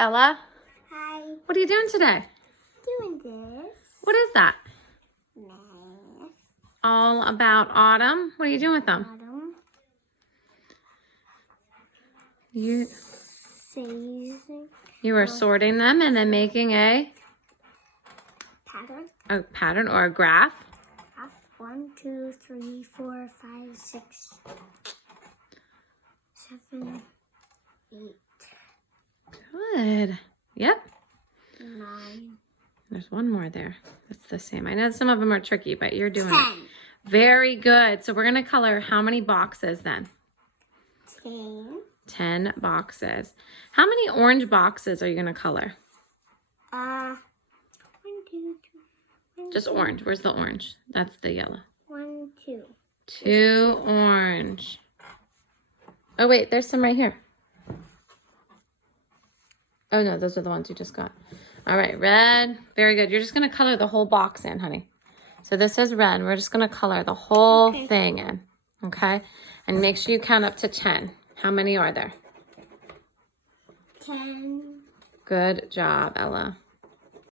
Ella. Hi. What are you doing today? Doing this. What is that? Math. All about autumn. What are you doing with them? Autumn. You Season. are sorting them and then making a Pattern. or a graph. 1, 2, 3, 4, 5, 6, 7, 8. Good. Yep. 9. There's one more there. That's the same. I know some of them are tricky, but you're doing 10. it. Very good. So we're going to color how many boxes then? 10. 10 boxes. How many orange boxes are you going to color? 1, 2, 3. Just orange. Where's the orange? That's the yellow. 1, 2. 2 orange. Oh, wait. There's some right here. Oh, no. Those are the ones you just got. All right. Red. Very good. You're just going to color the whole box in, honey. So this is red. We're just going to color the whole thing in. Okay? And make sure you count up to 10. How many are there? 10. Good job, Ella.